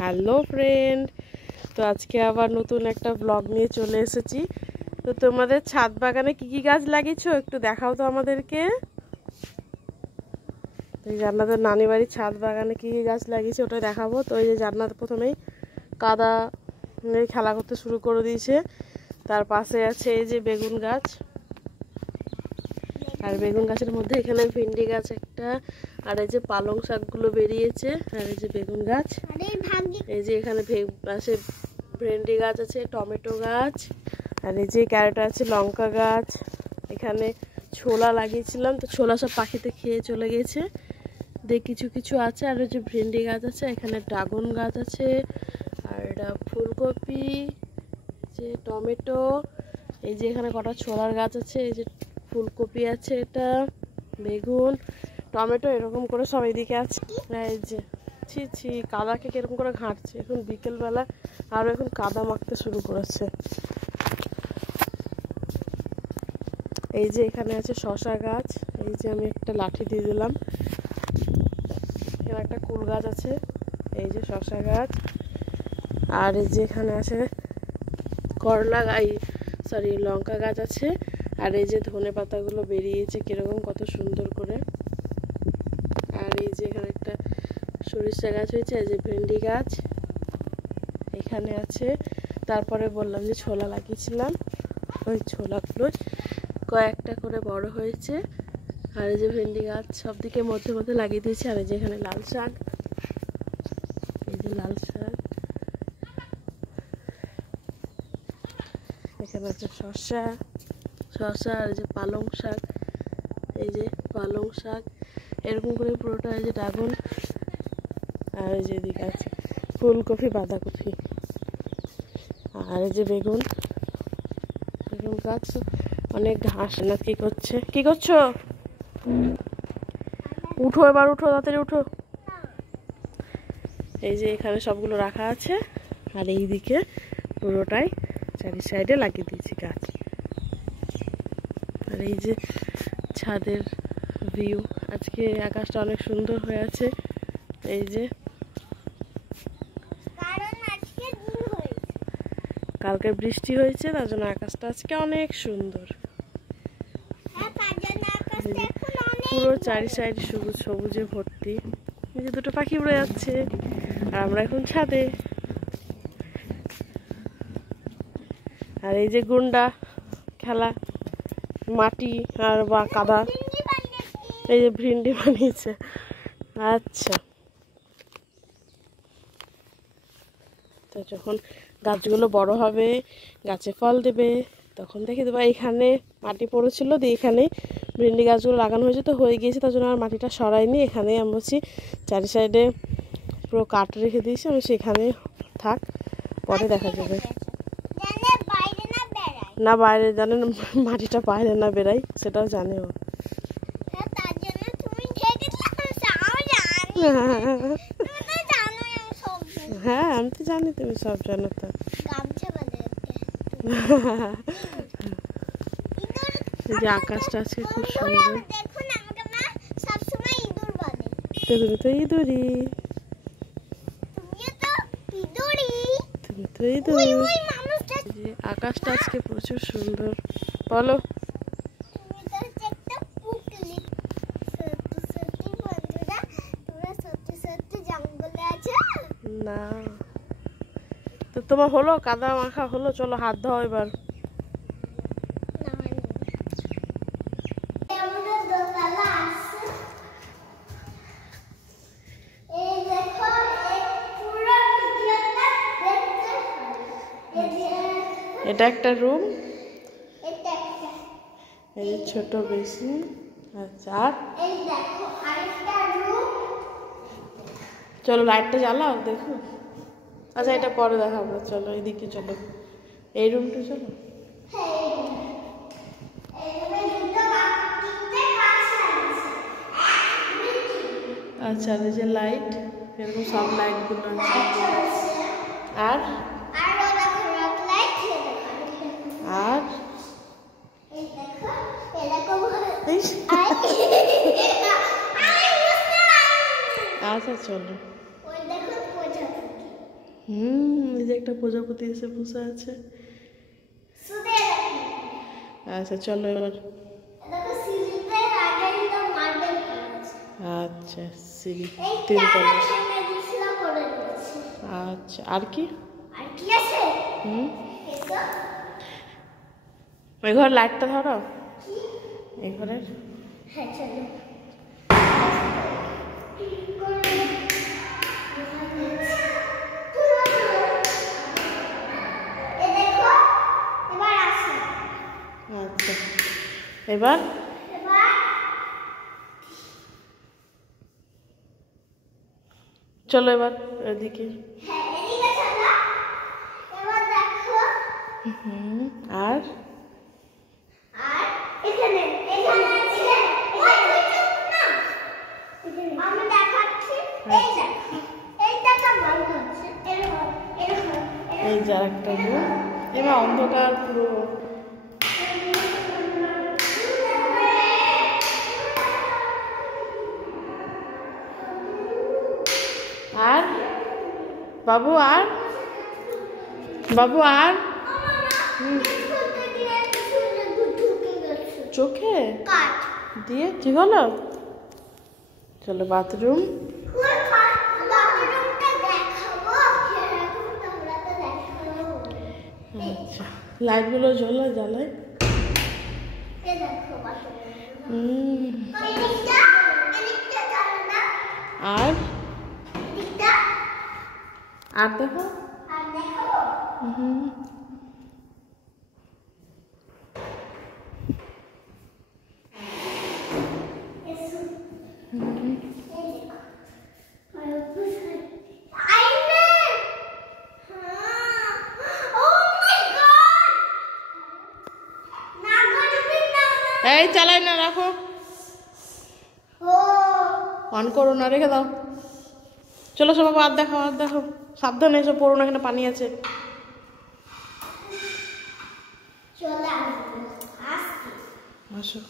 Hello friend, তো আজকে আবার নতুন একটা ব্লগ নিয়ে চলে এসেছি। তো তোমাদের ছাদ বাগানে কি কি গাছ লাগিয়েছো একটু দেখাও তো আমাদেরকে। এই জান্নাতের নানি বাড়ির ছাদ বাগানে কি কি গাছ লাগিয়েছে ওটা দেখাবো। তো এই যে জান্নাত প্রথমেই কাদা খেলা করতে শুরু করে দিয়েছে। তার পাশে আছে এই যে বেগুন গাছ, আর বেগুন গাছের মধ্যে এখানে ভেন্ডি গাছ একটা, আর এই যে পালং শাকগুলো বেরিয়েছে, আর এই যে বেগুন গাছ, এই যে এখানে পাশে ভেন্ডি গাছ আছে, টমেটো গাছ, আর এই যে ক্যারেট আছে, লঙ্কা গাছ। এখানে ছোলা লাগিয়েছিলাম, তো ছোলা সব পাখিতে খেয়ে চলে গেছে। দিয়ে কিছু কিছু আছে, আর ওই যে ভেন্ডি গাছ আছে, এখানে ড্রাগন গাছ আছে, আর এটা ফুলকপি, যে টমেটো, এই যে এখানে কটা ছোলার গাছ আছে, এই যে ফুলকপি আছে, এটা বেগুন, টমেটো, এরকম করে সব এদিকে আছে। এই যে ছি ছি কাদাকে কিরকম করে ঘাঁটছে, এখন বিকেলবেলা আরও এখন কাদা মাখতে শুরু করেছে। এই যে এখানে আছে শশা গাছ, এই যে আমি একটা লাঠি দিয়ে দিলাম। এখানে একটা কুল গাছ আছে, এই যে শশা গাছ, আর এই যে এখানে আছে করলা সরি লঙ্কা গাছ আছে, আর এই যে ধনে পাতাগুলো বেরিয়েছে কিরকম কত সুন্দর করে। আর এই যে এখানে একটা সরিষা গাছ হয়েছে, এই যে ভেন্ডি গাছ এখানে আছে। তারপরে বললাম যে ছোলা লাগিয়েছিলাম, ওই ছোলাগুলো কয়েকটা করে বড় হয়েছে। আর এই যে ভেন্ডি গাছ সব দিকে মধ্যে মধ্যে লাগিয়ে দিয়েছি। আর এই যে এখানে লাল শাক, এই যে লাল শাক, এখানে আছে শসা, আর এই যে পালং শাক, এই যে পালং শাক, এরকম করে পুরোটা। এই যে ড্রাগন, আর এই যে এদিকে আছে ফুলকপি, বাঁধাকপি, আর এই যে বেগুন গাছ। অনেক ঘাস না, কি করছো? উঠো, এবার উঠো, তাড়াতাড়ি উঠো। এই যে এখানে সবগুলো রাখা আছে, আর এই দিকে পুরোটাই চারি সাইডে লাগিয়ে দিয়েছি গাছ। আর এই যে ছাদের ভিউ, আজকে আকাশটা অনেক সুন্দর হয়ে আছে। এই যে কালকে বৃষ্টি হয়েছে, তার জন্য আকাশটা আজকে অনেক সুন্দর। পুরো চারি সাইড সবুজ সবুজে ভর্তি। এই যে দুটো পাখি উড়ে যাচ্ছে, আর আমরা এখন ছাদে। আর এই যে গুন্ডা খেলা, মাটি আর বা কাদা, এই যে ভিন্ডি বানিয়েছে। আচ্ছা, তো যখন গাছগুলো বড় হবে, গাছে ফল দেবে, তখন দেখে দেবো। এখানে মাটি পড়েছিল, দিয়ে এখানে ভেন্ডি গাছগুলো লাগানো হয়েছে, তো হয়ে গিয়েছে, তার জন্য আর মাটিটা সরাইনি। এখানেই আমি বলছি চারি সাইডে পুরো কাঠ রেখে দিয়েছি, আমি সেখানে থাক, পরে দেখা যাবে। না বাইরে জানে না, মাটিটা বাইরে না বেরাই, সেটাও জানে ও। হ্যাঁ আমি তো জানি, তুমি সব জানো। তো যে আকাশটা আছে খুব সুন্দর। তুমি তো ইঁদুরি, আকাশটা আজকে প্রচুর সুন্দর। বলো, না তো তোমার হলো কাদা মাখা হলো, চলো হাত ধোও এবার। এটা একটা রুম, এই যে ছোট বেসিন। আচ্ছা, আর চলো লাইটটা জ্বালাও, দেখো। আচ্ছা এটা পরে দেখাবো, চলো এদিকে চলো, এই রুমটা চলো। আচ্ছা, এই যে লাইট, এরকম সব লাইটগুলো আছে। আর আর আচ্ছা চলো, এই যে একটা প্রজাপতি এসে বসে আছে। আচ্ছা চলো এবার। আচ্ছা সিঁড়ি 3 তলা। আচ্ছা আর কি আছে? ওই ঘর লাইটটা ধরো এই ঘরের। আচ্ছা এবার চলো এবার এদিকে। আর এই যে একটা রুম, এবার অন্ধকার পুরো। আর বাবু আর বাবু আর চোখে দিয়ে ঠিক হলো। চলো বাথরুম। আচ্ছা লাইটগুলো জ্বালায়। আর আর দেখো এই চালাই না, রাখো, অন করো না, রেখে দাও। চলো সব আর দেখো, আর দেখো, সাবধানে এসে পড়ো না, এখানে পানি আছে। আসো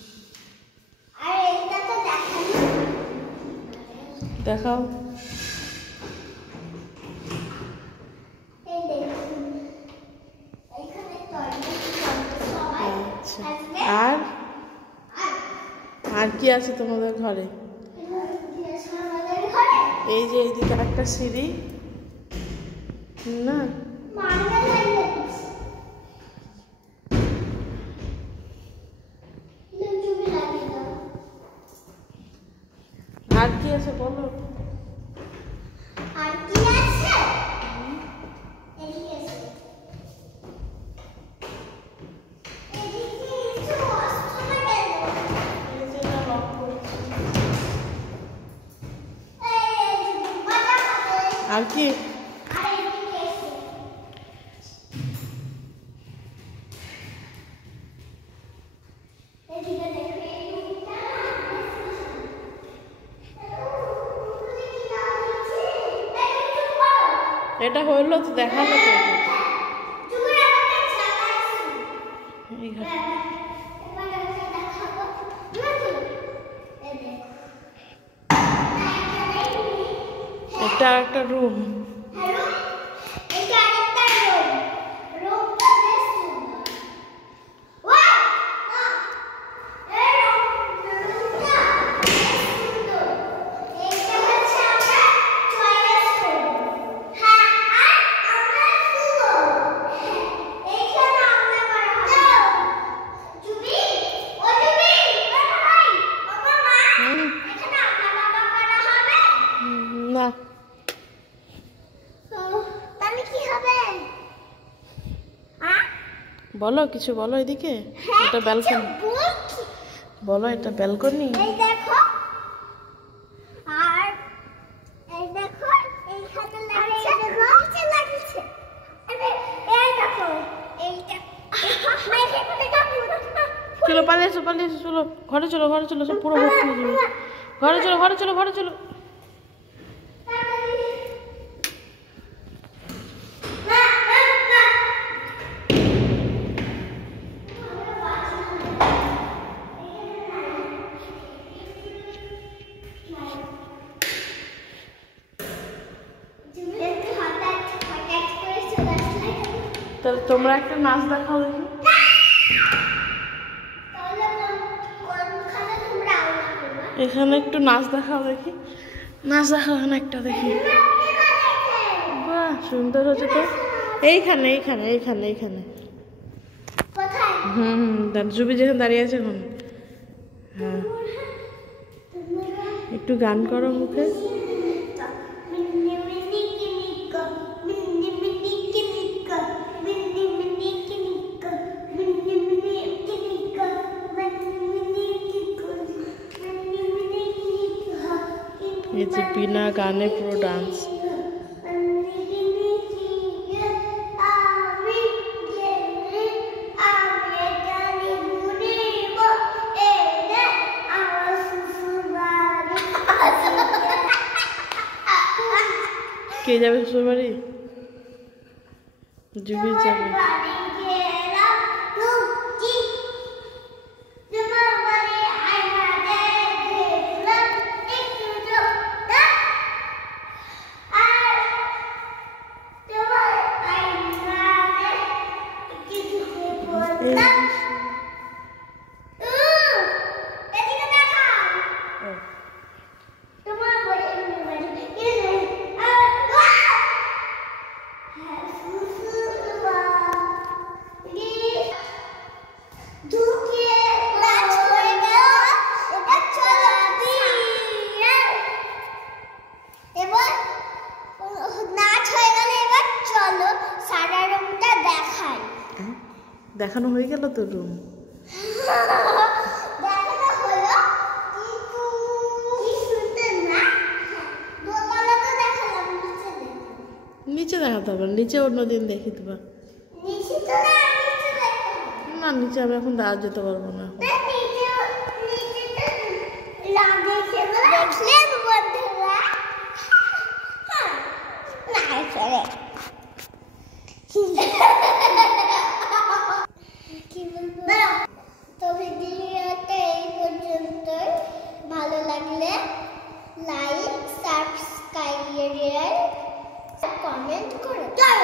দেখাও। আচ্ছা আর আর কি আছে তোমাদের ঘরে? এই যে এইদিকে একটা সিঁড়ি না, আর কি আছে বলো? আর কি আছে? আর কি? এটা হইলো তো, দেখালো তো। এটা একটা রুম। না বলো, কিছু বলো। এদিকে এটা ব্যালকনি, বলো এটা ব্যালকনি। চলো পালিয়ে এসো, পালিয়ে এসো, চলো ঘরে চলো, ঘরে চলো, সব পুরো ভর্তি হয়ে যাবে। ঘরে চলো, ঘরে চলো, ঘরে চলো। তাহলে তোমরা একটা নাচ দেখাও দেখি। এখানে একটু নাচ দেখাও দেখি, নাচ দেখাও এখানে একটা দেখি। বাহ সুন্দর হচ্ছে তো। এইখানে এইখানে এইখানে এইখানে জুবি যেখানে দাঁড়িয়ে আছে এখন। হ্যাঁ একটু গান করো মুখে। এই যে বিনা গানে পুরো ডান্স। কে যাবে শ্বশুর বাড়ি? জুবি যাবে। দেখানো হয়ে গেল তো রুম। নিচে দেখাতে হবে, নিচে অন্যদিন দেখি দেবা। না নিচে আমি এখন দাঁড়া যেতে পারবো না। তো ভিডিওটা এই পর্যন্তই। ভালো লাগলে লাইক, সাবস্ক্রাইব, কমেন্ট করো।